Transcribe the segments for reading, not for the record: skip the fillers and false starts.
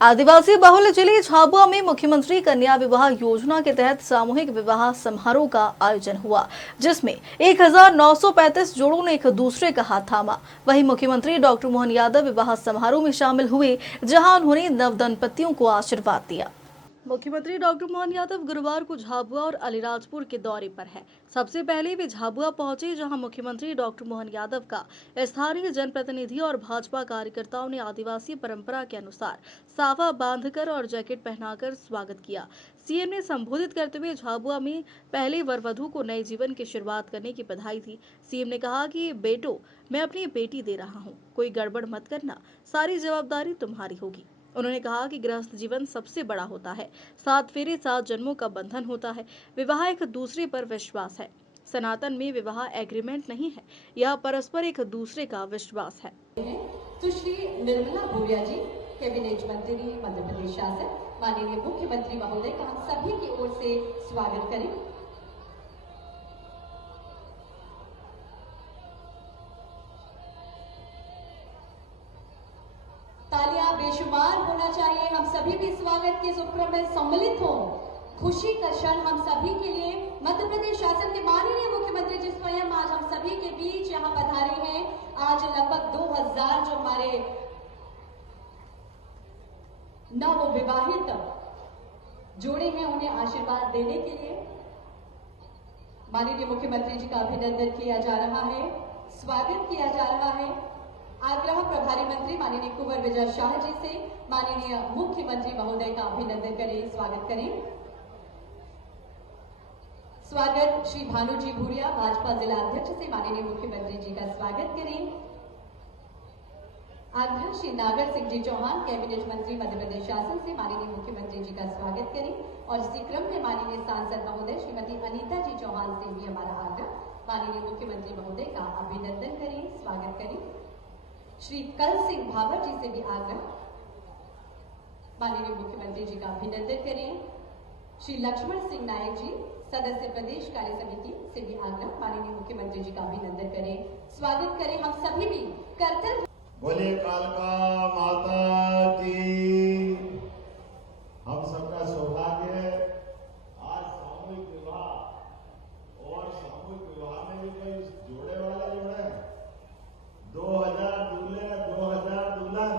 आदिवासी बहुल जिले झाबुआ में मुख्यमंत्री कन्या विवाह योजना के तहत सामूहिक विवाह समारोह का आयोजन हुआ, जिसमें 1935 जोड़ों ने एक दूसरे का हाथ थामा। वहीं मुख्यमंत्री डॉक्टर मोहन यादव विवाह समारोह में शामिल हुए, जहां उन्होंने नवदंपतियों को आशीर्वाद दिया। मुख्यमंत्री डॉक्टर मोहन यादव गुरुवार को झाबुआ और अलीराजपुर के दौरे पर हैं। सबसे पहले वे झाबुआ पहुंचे, जहां मुख्यमंत्री डॉक्टर मोहन यादव का स्थानीय जनप्रतिनिधि और भाजपा कार्यकर्ताओं ने आदिवासी परंपरा के अनुसार साफा बांधकर और जैकेट पहनाकर स्वागत किया। सीएम ने संबोधित करते हुए झाबुआ में पहले वर वधू को नए जीवन की शुरुआत करने की बधाई दी। सीएम ने कहा कि बेटो, मैं अपनी बेटी दे रहा हूँ, कोई गड़बड़ मत करना, सारी जवाबदारी तुम्हारी होगी। उन्होंने कहा कि गृहस्थ जीवन सबसे बड़ा होता है, 7 फेरे 7 जन्मों का बंधन होता है। विवाह एक दूसरे पर विश्वास है। सनातन में विवाह एग्रीमेंट नहीं है, यह परस्पर एक दूसरे का विश्वास है। सुश्री निर्मला भूरिया जी, कैबिनेट मंत्री मध्य प्रदेश शासन, माननीय मुख्यमंत्री महोदय का हम सभी की ओर से स्वागत करें। तालियां बेशुमार होना चाहिए। हम सभी भी स्वागत के इस उपक्रम में सम्मिलित हो। खुशी का क्षण हम सभी के लिए। मध्य प्रदेश शासन के माननीय मुख्यमंत्री जी स्वयं आज हम सभी के बीच यहाँ पधारे हैं। आज लगभग 2000 जो हमारे नवविवाहित जोड़े हैं, उन्हें आशीर्वाद देने के लिए माननीय मुख्यमंत्री जी का अभिनंदन किया जा रहा है, स्वागत किया जा रहा है। आग्रह प्रभारी मंत्री माननीय कुंवर विजय शाह जी से माननीय मुख्यमंत्री महोदय का अभिनंदन करें, स्वागत करें। स्वागत श्री भानु जी भूरिया, भाजपा जिला अध्यक्ष से माननीय मुख्यमंत्री जी का स्वागत करें। आग्रह श्री नागर सिंह जी चौहान, कैबिनेट मंत्री मध्य प्रदेश शासन से माननीय मुख्यमंत्री जी का स्वागत करें। और इसी क्रम में माननीय सांसद महोदय श्रीमती अनीता जी चौहान से भी हमारा आग्रह, माननीय मुख्यमंत्री महोदय का अभिनंदन करें, स्वागत करें। श्री कल सिंह भावर जी से भी आग्रह, माननीय मुख्यमंत्री जी का अभिनंदन करें। श्री लक्ष्मण सिंह नायक जी, सदस्य प्रदेश कार्य समिति से भी आग्रह, माननीय मुख्यमंत्री जी का अभिनंदन करें, स्वागत करें। हम सभी भी कर्तव्य बोले कालका माता की। हम सबका सौभाग्य है आज सामूहिक विवाह, और सामूहिक विवाह में भी कोई जोड़े वाला जोड़े 2000 दूल्हे 2000 दुल्हन,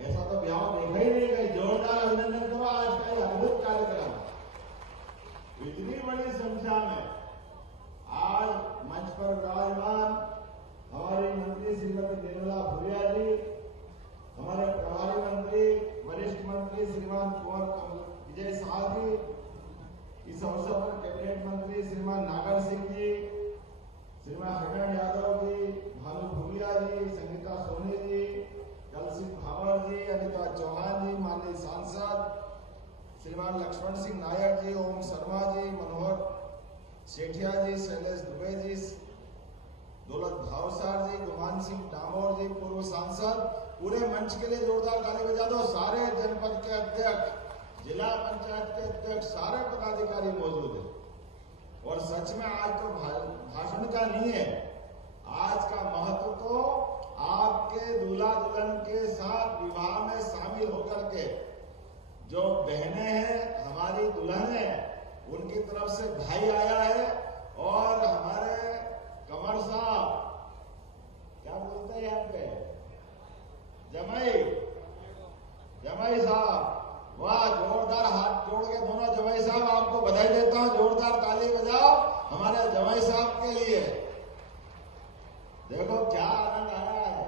ऐसा तो ब्याह देखा ही नहीं। कहीं जोरदार अभिनंदन करो आज का ये अद्भुत कार्यक्रम। इतनी बड़ी संख्या में आज मंच पर विराजमान हमारी मंत्री श्रीमती निर्मला भूरिया जी, हमारे प्रभारी मंत्री वरिष्ठ मंत्री श्रीमान कुंवर विजय शाह जी, इस अवसर पर कैबिनेट मंत्री श्रीमान नागर सिंह जी, श्रीमान हिरण यादव जी, भानु भूरिया जी, संगीता सोनी जी, कल सिंह भावर जी, अनिता चौहान जी, माननीय सांसद श्रीमान लक्ष्मण सिंह नायक जी, ओम शर्मा जी, मनोहर सेठिया जी, शैलेश दुबे जी, दौलत भावसार जी, गुमान सिंह डामोर जी, पूर्व सांसद, पूरे मंच के लिए जोरदार ताली बजा दो। सारे जनपद के अध्यक्ष, जिला पंचायत के अध्यक्ष, सारे पदाधिकारी मौजूद हैं। और सच में आज तो भाषण का नहीं है, आज का महत्व तो आपके दूल्हा दुल्हन के साथ विवाह में शामिल होकर के जो बहनें हैं, हमारी दुल्हन है, उनकी तरफ से भाई आया है। और हमारे कमर साहब, क्या बोलते हैं यहाँ पे, जमाई साहब, वाह, जोरदार हाथ जोड़ के दोनों जमाई साहब आपको बधाई देता हूं। जोरदार ताली बजाओ हमारे जमाई साहब के लिए। देखो क्या आनंद आया है।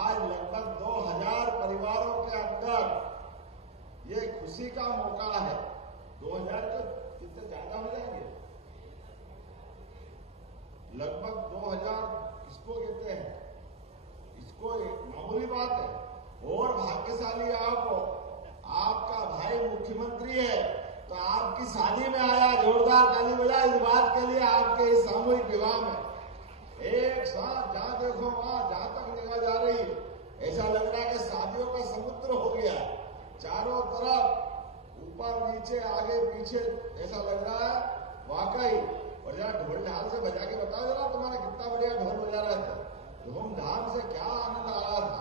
आज लगभग 2000 परिवारों के अंदर ये खुशी का मौका है। 2000 तो कितने ज्यादा हो जाएंगे, लगभग 2000 इसको कहते हैं, इसको मामूली बात है। और भाग्यशाली आपका भाई मुख्यमंत्री है, तो आपकी शादी में आया। जोरदार ताली बजाए इस बात के लिए, आपके इस सामूहिक विवाह में एक साथ जहां देखो वहां, जहां तक निगाह जा रही है, ऐसा लग रहा है कि शादियों का समुद्र हो गया। चारों तरफ ऊपर नीचे आगे पीछे ऐसा लग रहा है वाकई। और जरा ढोल ढाल से बजा के बताओ जरा, तुम्हारा कितना बढ़िया ढोल बजा रहा था, धूमधाम से क्या आनंद आ रहा था।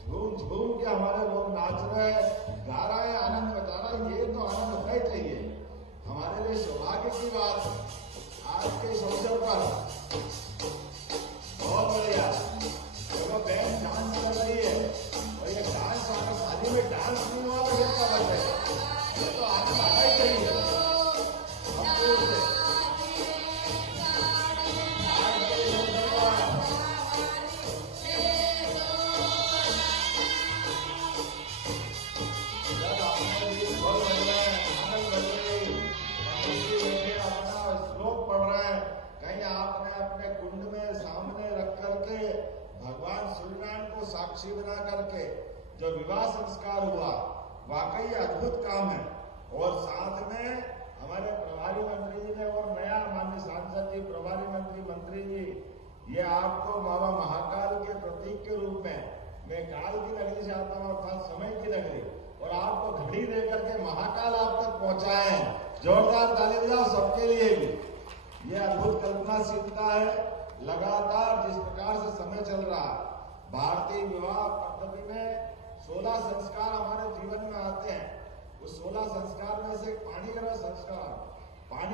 झूम झूम के हमारे लोग नाच रहे हैं, गा सौभाग्य की बात है, आज के इस अवसर पर बहुत बढ़िया देखो बहन डांस कर रही है, और ये डांस अगर शादी में डांस नहीं हुआ तो कितना बचेगा? ये तो आगे आना ही चाहिए। भगवान सूर्यनारायण को साक्षी बना करके जो विवाह संस्कार हुआ वाकई अद्भुत काम है। और साथ में हमारे प्रभारी मंत्री जी ने और नया माननीय सांसद जी, प्रभारी मंत्री जी, ये आपको बाबा महाकाल के प्रतीक के रूप में, मैं काल की नगरी से आता हूँ अर्थात समय की नगरी, और आपको घड़ी दे करके महाकाल आप तक पहुंचाए हैं। जोरदार ताली बजाओ सबके लिए भी। ये अद्भुत कल्पनाशीलता है। लगातार जिस प्रकार से समय चल रहा है, भारतीय विवाह पद्धति में 16 संस्कार हमारे जीवन में आते हैं। उस 16 संस्कार में से पानी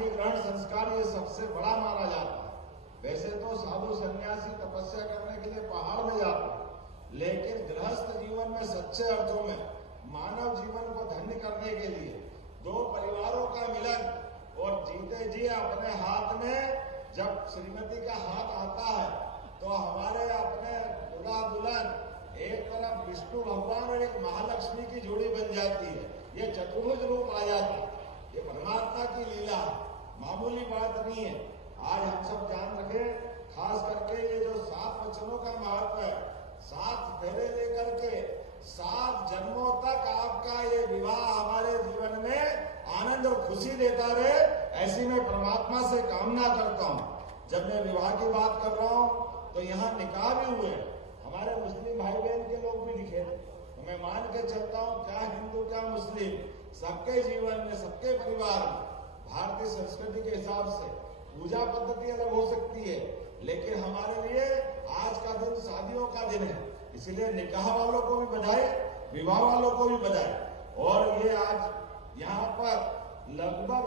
ग्रहण संस्कार ये सबसे बड़ा माना जाता है। वैसे तो साधु सन्यासी तपस्या करने के लिए पहाड़ में जाते हैं, लेकिन गृहस्थ जीवन में सच्चे अर्थों में मानव जीवन को धन्य करने के लिए दो परिवारों का मिलन, और जीते जी अपने हाथ में जब श्रीमती का हाथ आता है तो हमारे अपने दूल्हा दुल्हन एक तरफ विष्णु भगवान और एक महालक्ष्मी की जोड़ी बन जाती है। ये चतुर्भुज रूप आ जाता है। ये परमात्मा की लीला है, मामूली बात नहीं है। आज हम सब जान रखें, खास करके ये जो 7 वचनों का महत्व है, 7 फेरे लेकर के 7 जन्मों तक आपका ये विवाह हमारे जीवन में आनंद और खुशी देता रहे, ऐसी मैं परमात्मा से कामना करता हूँ। जब मैं विवाह की बात कर रहा हूँ तो यहाँ निकाह भी हुए, हमारे मुस्लिम भाई बहन के लोग भी दिखे, तो मैं मान के चलता हूँ क्या हिंदू क्या मुस्लिम, सबके जीवन में, सबके परिवार में भारतीय संस्कृति के हिसाब से पूजा पद्धति अलग हो सकती है, लेकिन हमारे लिए आज का दिन शादियों का दिन है। इसीलिए निकाह वालों को भी बधाई, विवाह वालों को भी बधाई। और ये आज यहाँ पर लगभग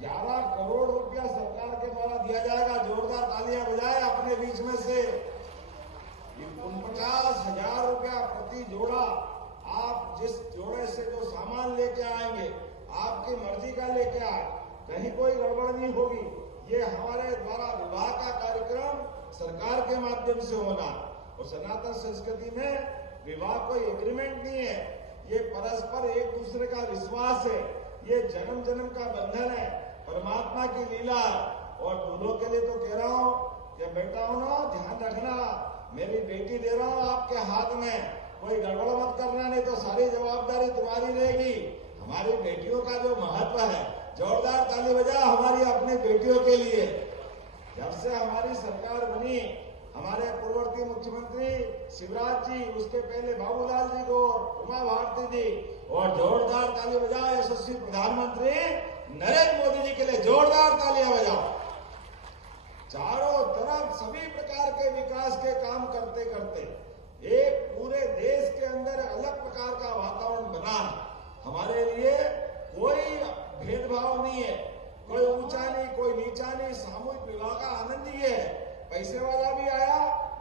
11 करोड़ रुपया सरकार के द्वारा दिया जाएगा। जोरदार तालियां बजाए अपने बीच में से। 49,000 रुपया प्रति जोड़ा। आप जिस जोड़े से जो सामान लेके आएंगे, आपकी मर्जी का लेके आए, कहीं कोई गड़बड़ नहीं होगी। ये हमारे द्वारा विवाह का कार्यक्रम सरकार के माध्यम से होना। और सनातन संस्कृति में विवाह कोई एग्रीमेंट नहीं है, ये परस्पर एक दूसरे का विश्वास है, ये जन्म जन्म का बंधन है, परमात्मा की लीला। और दूल्हों के लिए तो कह रहा हूँ कि बेटा हो ना, ध्यान रखना, मेरी बेटी दे रहा हूँ आपके हाथ में, कोई गड़बड़ मत करना, नहीं तो सारी जवाबदारी तुम्हारी रहेगी। हमारी बेटियों का जो महत्व है, जोरदार ताली बजा हमारी अपनी बेटियों के लिए। जब से हमारी सरकार बनी, हमारे पूर्ववर्ती मुख्यमंत्री शिवराज जी, उसके पहले बाबूलाल जी को, उमा भारती जी, और जोरदार ताली बजाओ यशस्वी प्रधानमंत्री नरेंद्र मोदी जी के लिए जोरदार तालियां बजाओ। चारों तरफ सभी प्रकार के विकास के काम करते करते एक पूरे देश के अंदर अलग प्रकार का वातावरण बना। हमारे लिए कोई भेदभाव नहीं है, कोई ऊंचा नहीं, कोई नीचा नहीं। सामूहिक विवाह का आनंद ही है, पैसे वाला भी आया,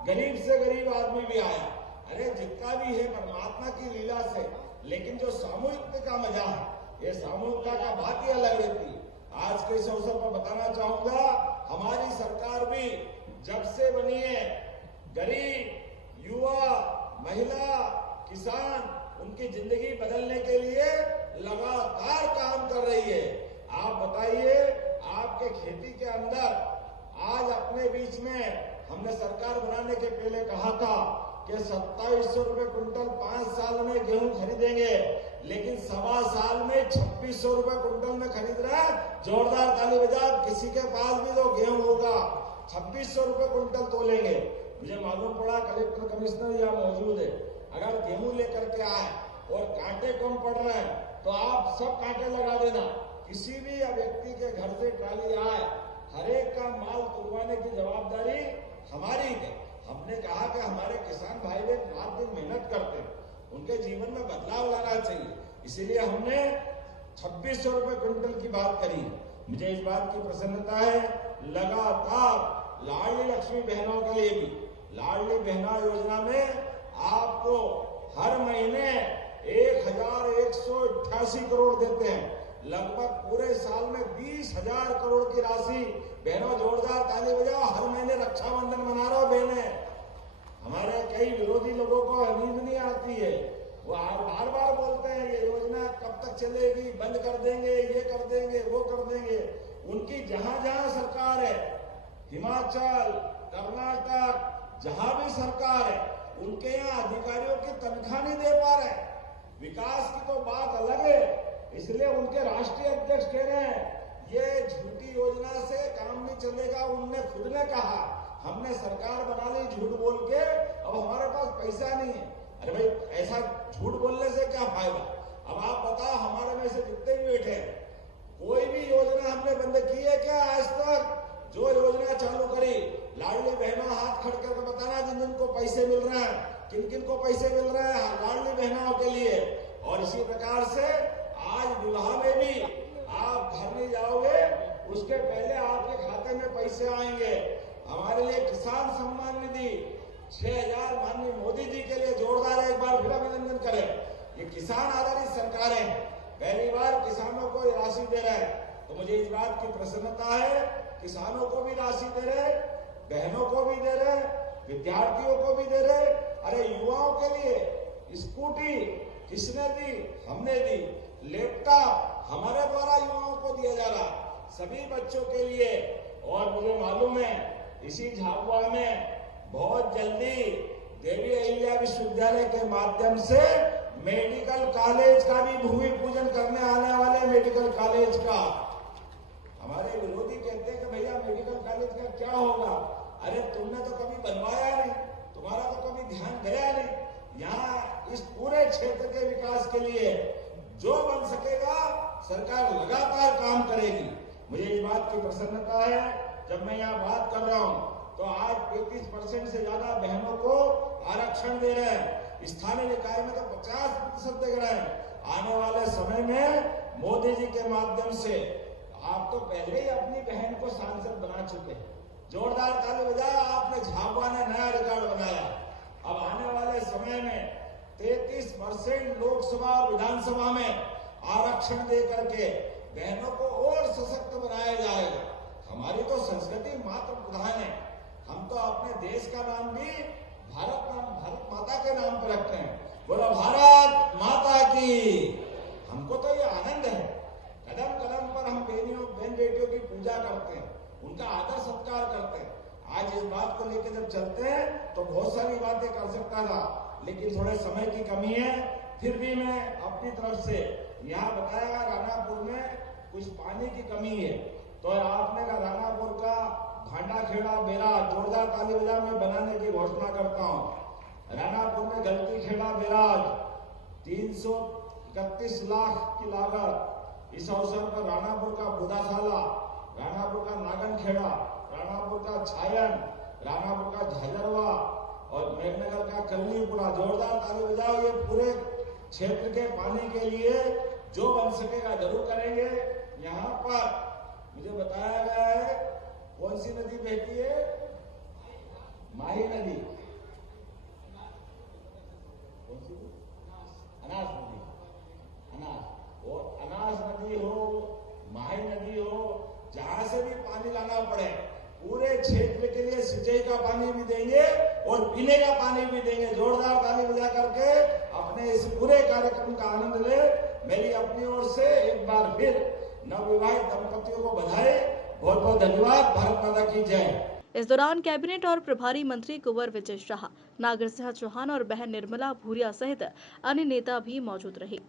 गरीब से गरीब आदमी भी आया। अरे जितना भी है परमात्मा की लीला से, लेकिन जो सामूहिकता का मजा है, ये सामूहिकता का बात ही अलग रहती है। आज के इस अवसर पर बताना चाहूंगा, हमारी सरकार भी जब से बनी है, गरीब, युवा, महिला, किसान, उनकी जिंदगी बदलने के लिए लगातार काम कर रही है। आप बताइए, आपके खेती के अंदर आज अपने बीच में हमने सरकार बनाने के पहले कहा था कि 2700 रुपए क्विंटल 5 साल में गेहूं खरीदेंगे, लेकिन 1.25 साल में 2600 रुपए क्विंटल में खरीद रहे हैं। जोरदार ताली बजा, किसी के पास भी तो गेहूं होगा 2600 रुपए क्विंटल तोलेंगे। मुझे मालूम पड़ा कलेक्टर कमिश्नर यहाँ मौजूद है, अगर गेहूं लेकर के आए और कांटे कम पड़ रहे हैं तो आप सब कांटे लगा देना। किसी भी व्यक्ति के घर से ट्राली आए, हर एक का माल तुलवाने की जवाबदारी हमारी है। हमने कहा कि हमारे किसान भाई बहन रात दिन मेहनत करते हैं, उनके जीवन में बदलाव लाना चाहिए, इसीलिए हमने 2600 रुपए क्विंटल की बात करी। मुझे इस बात की प्रसन्नता है, लगातार लाडली लक्ष्मी बहनों के लिए भी लाडली बहना योजना में आपको हर महीने 1188 करोड़ देते हैं। लगभग पूरे साल में 20,000 करोड़ की राशि। बहनों जोरदार ताली बजाओ, हर महीने रक्षाबंधन मना रहे हो बहनें। हमारे कई विरोधी लोगों को नींद नहीं आती है, वो बार बार बोलते हैं ये योजना कब तक चलेगी, बंद कर देंगे, ये कर देंगे, वो कर देंगे। उनकी जहां जहां सरकार है, हिमाचल, कर्नाटक, जहां भी सरकार है, उनके यहाँ अधिकारियों की तनख्वाह नहीं दे पा रहे। विकास की तो बात अलग है, इसलिए उनके राष्ट्रीय अध्यक्ष कह रहे हैं ये झूठी योजना से काम नहीं चलेगा। उनने खुद ने कहा हमने सरकार बना ली झूठ बोल के, अब हमारे पास पैसा नहीं है। अरे भाई, ऐसा झूठ बोलने से क्या फायदा? अब आप बताओ, हमारे में से जितने भी बैठे हैं, कोई भी योजना हमने बंद की है क्या आज तक? जो योजना चालू करी, लाडली बहनों हाथ खड़ करके बताना जिन जिन को पैसे मिल रहे हैं, किन किन को पैसे मिल रहे हैं लाडली बहनों के लिए। और इसी प्रकार से आज विवाह में भी आप घर नहीं जाओगे, उसके पहले आपके खाते में पैसे आएंगे। हमारे लिए किसान सम्मान निधि 6,000 माननीय मोदी जी के लिए जोरदार एक बार फिर अभिनंदन करें। ये किसान आधारित सरकारें पहली बार किसानों को राशि दे रहे हैं, तो मुझे इस बात की प्रसन्नता है। किसानों को भी राशि दे रहे, बहनों को भी दे रहे, विद्यार्थियों को भी दे रहे। अरे युवाओं के लिए स्कूटी किसने दी? हमने दी। लैपटॉप हमारे द्वारा युवाओं को दिया जा रहा, सभी बच्चों के लिए। और मुझे मालूम है इसी झाबुआ में बहुत जल्दी देवी अहिल्या विश्वविद्यालय के माध्यम से मेडिकल कॉलेज का भी भूमि पूजन करने आने वाले। मेडिकल कॉलेज का हमारे विरोधी कहते हैं कि भैया मेडिकल कॉलेज का क्या होगा? अरे तुमने तो कभी बनवाया नहीं, तुम्हारा तो कभी ध्यान गया नहीं। यहाँ इस पूरे क्षेत्र के विकास के लिए जो बन सकेगा सरकार लगातार काम करेगी। मुझे इस बात की प्रसन्नता है, जब मैं यहाँ बात कर रहा हूँ तो आज 35% से ज्यादा बहनों को आरक्षण दे रहे हैं। स्थानीय निकाय में तो 50% दे रहे हैं। आने वाले समय में मोदी जी के माध्यम से आप तो पहले ही अपनी बहन को सांसद बना चुके हैं। जोरदार ताली बजाया, आपने झाबुआ ने नया रिकॉर्ड बनाया। अब आने वाले समय में 33% लोकसभा और विधानसभा में आरक्षण दे करके बहनों को और सशक्त बनाया जाएगा। हमारी तो संस्कृति मातृ प्रधान है। हम तो अपने देश का नाम भी भारत माता के नाम पर रखते हैं। बोलो भारत माता की। हमको तो ये आनंद है, कदम कदम पर हम बहन बेटियों की पूजा करते हैं, उनका आदर सत्कार करते हैं। आज इस बात को लेकर जब चलते हैं तो बहुत सारी बातें कर सकता था, लेकिन थोड़े समय की कमी है। फिर भी मैं अपनी तरफ से यहाँ बताया रानापुर में कुछ पानी की कमी है, तो आपने कहा रानापुर का भांडा खेड़ा बैराज जोरदार ताली बजा में बनाने की घोषणा करता हूँ। रानापुर में गलती खेड़ा बैराज 331 लाख की लागत। इस अवसर पर रानापुर का बुदाशाला, रानापुर का नागन खेड़ा, रानापुर का छायन, रानापुर का झजरवा और मेघनगर का कल्लीपुरा। जोरदार ताली बजाओ। ये पूरे क्षेत्र के पानी के लिए जो बन सकेगा जरूर करेंगे। यहाँ पर मुझे बताया गया है कौन सी नदी बहती है? माही नदी। कौन सी? अनास नदी। अनास और अनास नदी हो, माही नदी हो, जहां से भी पानी लाना पड़े पूरे क्षेत्र के लिए सिंचाई का पानी भी देंगे और पीने का पानी भी देंगे। जोरदार ताली बजा करके अपने इस पूरे कार्यक्रम का आनंद ले। मेरी अपनी ओर से एक बार फिर नवविवाहित दंपतियों को बधाई। बहुत बहुत धन्यवाद। भारत माता की जय। इस दौरान कैबिनेट और प्रभारी मंत्री कुंवर विजय शाह, नागर सिंह चौहान और बहन निर्मला भूरिया सहित अन्य नेता भी मौजूद रहे।